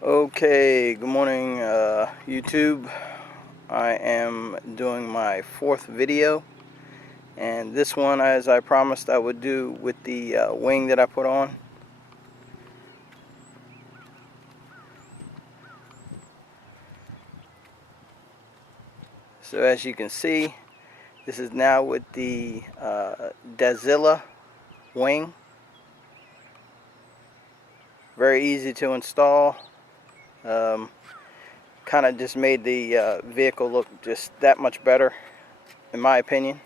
Okay, good morning YouTube. I am doing my fourth video, and this one, as I promised I would do, with the wing that I put on. So as you can see, this is now with the Dazilla wing. Very easy to install. Kind of just made the vehicle look just that much better, in my opinion.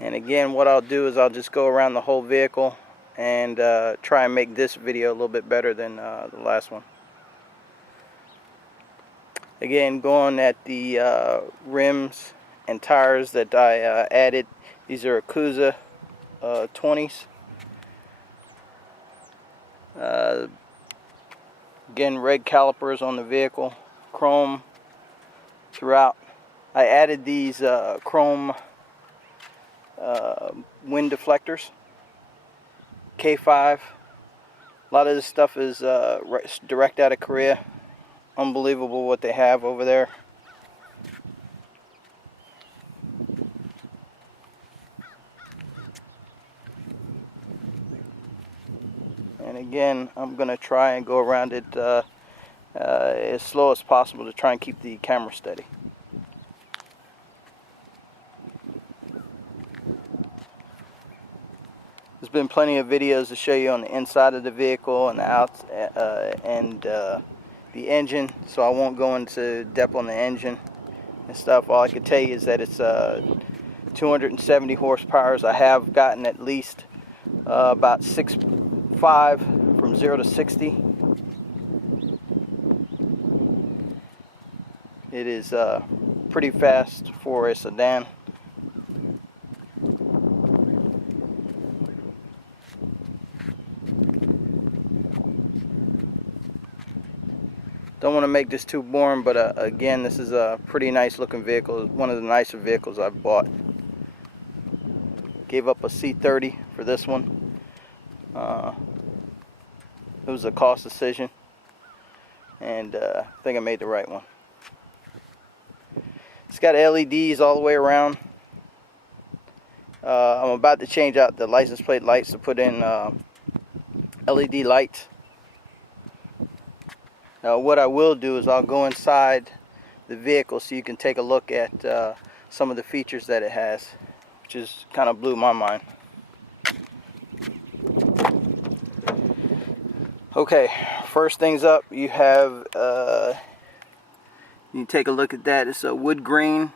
And again, what I'll do is I'll just go around the whole vehicle and try and make this video a little bit better than the last one. Again, going at the rims and tires that I added. These are Akuza 20s. Again, red calipers on the vehicle, chrome throughout. I added these chrome wind deflectors, K5. A lot of this stuff is direct out of Korea. Unbelievable what they have over there. And again, I'm going to try and go around it as slow as possible to try and keep the camera steady. There's been plenty of videos to show you on the inside of the vehicle and the outs and the engine, so I won't go into depth on the engine and stuff. All I can tell you is that it's 270 horsepower. I have gotten at least about 6.5 from 0 to 60. It is pretty fast for a sedan. Don't want to make this too boring, but again, this is a pretty nice looking vehicle. It's one of the nicer vehicles I've bought. Gave up a C30 for this one. It was a cost decision, and I think I made the right one. It's got LEDs all the way around. I'm about to change out the license plate lights to put in LED lights. Now what I will do is I'll go inside the vehicle so you can take a look at some of the features that it has, which is kind of blew my mind. Okay, first things up, you have you take a look at that. It's a wood grain,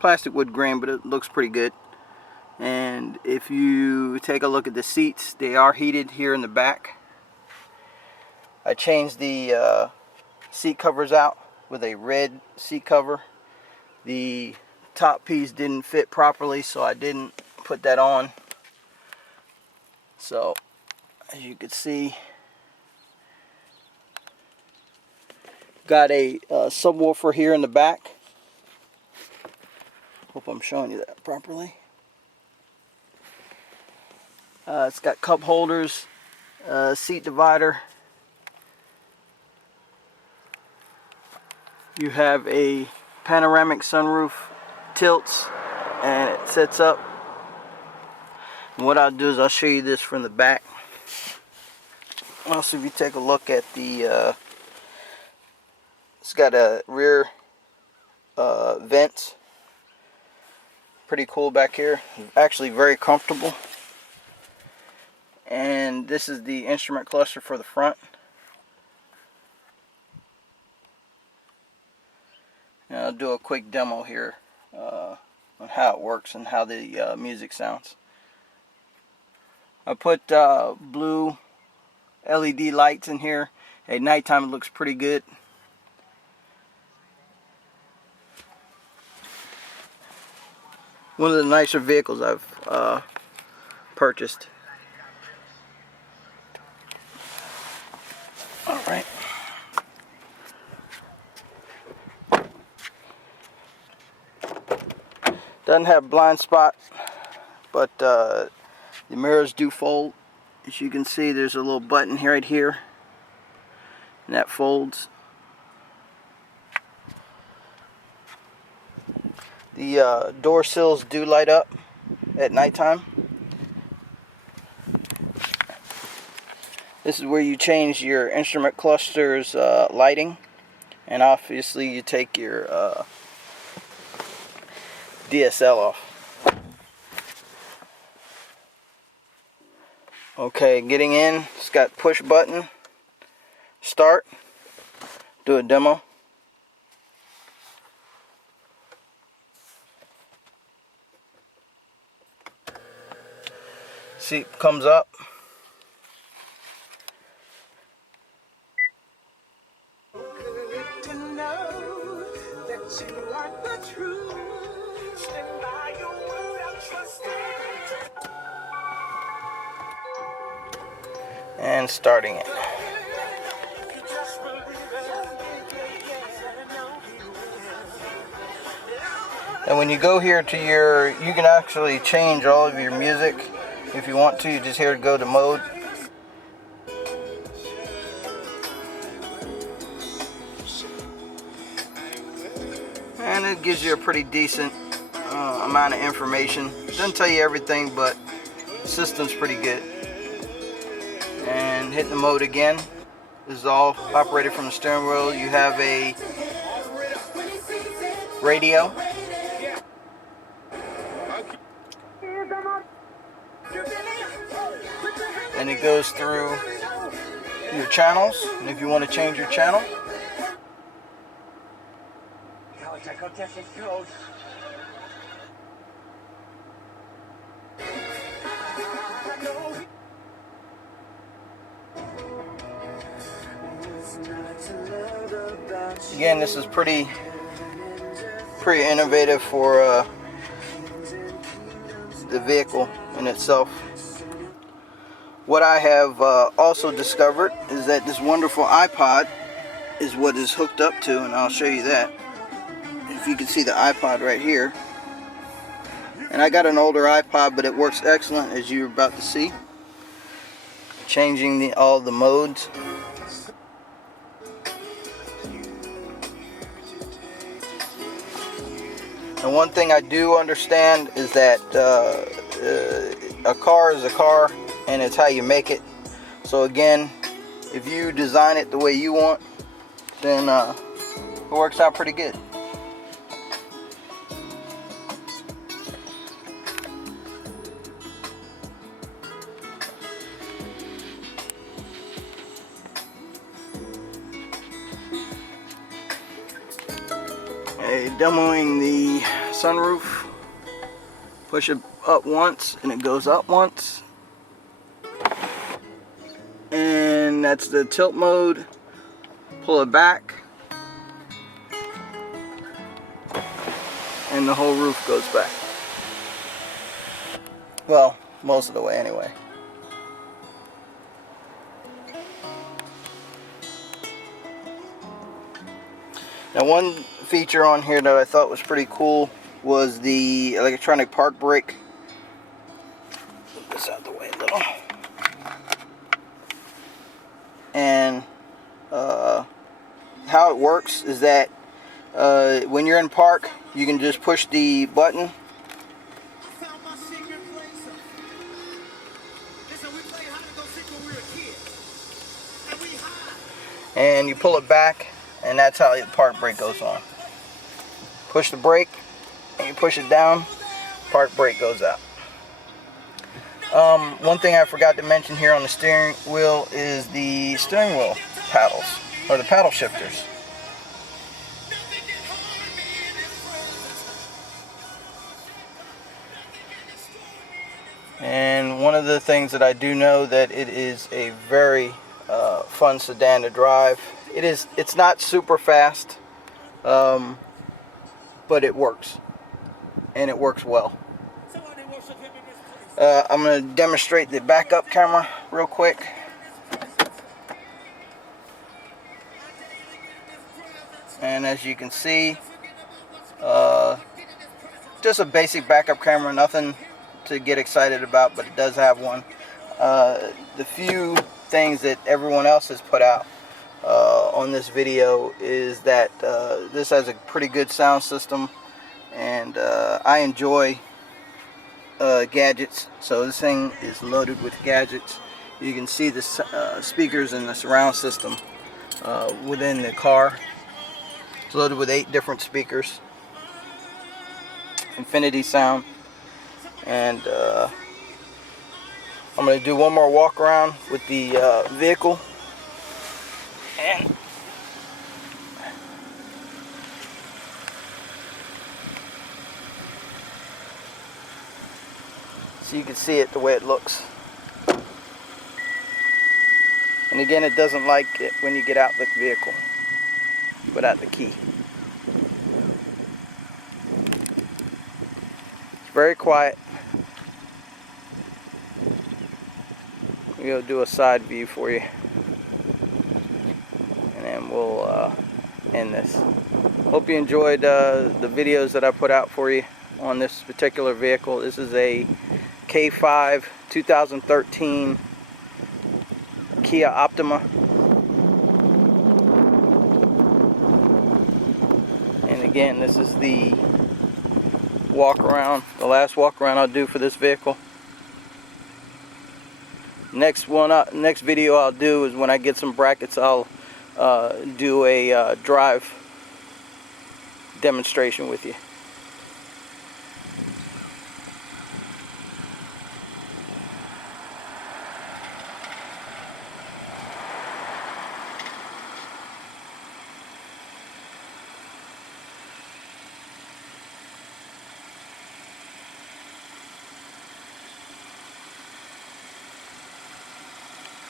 plastic wood grain, but it looks pretty good. And if you take a look at the seats, they are heated here in the back. I changed the seat covers out with a red seat cover. The top piece didn't fit properly, so I didn't put that on. So as you can see, got a subwoofer here in the back. Hope I'm showing you that properly. It's got cup holders, seat divider. You have a panoramic sunroof, tilts, and it sets up. And what I'll do is I'll show you this from the back. Also, if you take a look at the, it's got a rear vents. Pretty cool back here. Actually very comfortable. And this is the instrument cluster for the front. And I'll do a quick demo here on how it works and how the music sounds. I put blue LED lights in here. At nighttime it looks pretty good. One of the nicer vehicles I've purchased. Alright. Doesn't have blind spot, but the mirrors do fold. As you can see, there's a little button here, right here, and that folds. The door sills do light up at nighttime. This is where you change your instrument cluster's lighting, and obviously you take your DSL off. Okay, getting in, it's got push button, start, do a demo. Seat comes up. And starting it. And when you go here to you can actually change all of your music if you want to. You just here to go to mode. And it gives you a pretty decent amount of information. Doesn't tell you everything, but the system's pretty good. And hit the mode again. This is all operated from the steering wheel. You have a radio. And it goes through your channels. And if you want to change your channel, again, this is pretty innovative for the vehicle in itself. What I have also discovered is that this wonderful iPod is what is hooked up to, and I'll show you that. If you can see the iPod right here. And I got an older iPod, but it works excellent, as you're about to see. Changing all the modes. And one thing I do understand is that a car is a car, and it's how you make it. So again, if you design it the way you want, then it works out pretty good. Demoing the sunroof. Push it up once and it goes up once, and that's the tilt mode. Pull it back and the whole roof goes back. Well, most of the way anyway. Now, one feature on here that I thought was pretty cool was the electronic park brake. Put this out the way a little. And how it works is that when you're in park, you can just push the button. And you pull it back, and that's how the park brake goes on. Push the brake, and you push it down, park brake goes out. One thing I forgot to mention here on the steering wheel is the steering wheel paddles, or the paddle shifters. And one of the things that I do know that it is a very fun sedan to drive. It's not super fast, but it works, and it works well. I'm going to demonstrate the backup camera real quick. And as you can see, just a basic backup camera, nothing to get excited about, but it does have one. The few things that everyone else has put out on this video is that this has a pretty good sound system, and I enjoy gadgets, so this thing is loaded with gadgets. You can see the speakers in the surround system within the car. It's loaded with 8 different speakers, infinity sound, and I'm going to do one more walk around with the vehicle, and so you can see it the way it looks. And again, it doesn't like it when you get out the vehicle. Put out the key. It's very quiet. We'll do a side view for you, and then we'll end this. Hope you enjoyed the videos that I put out for you on this particular vehicle. This is a K5 2013 Kia Optima. And again, this is the walk around, the last walk around I'll do for this vehicle. Next video I'll do is when I get some brackets. I'll do a drive demonstration with you.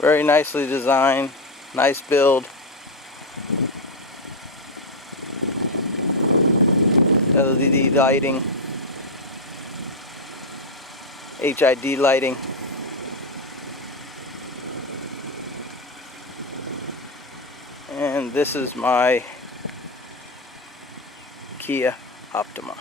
Very nicely designed, nice build. LED lighting, HID lighting. And this is my Kia Optima.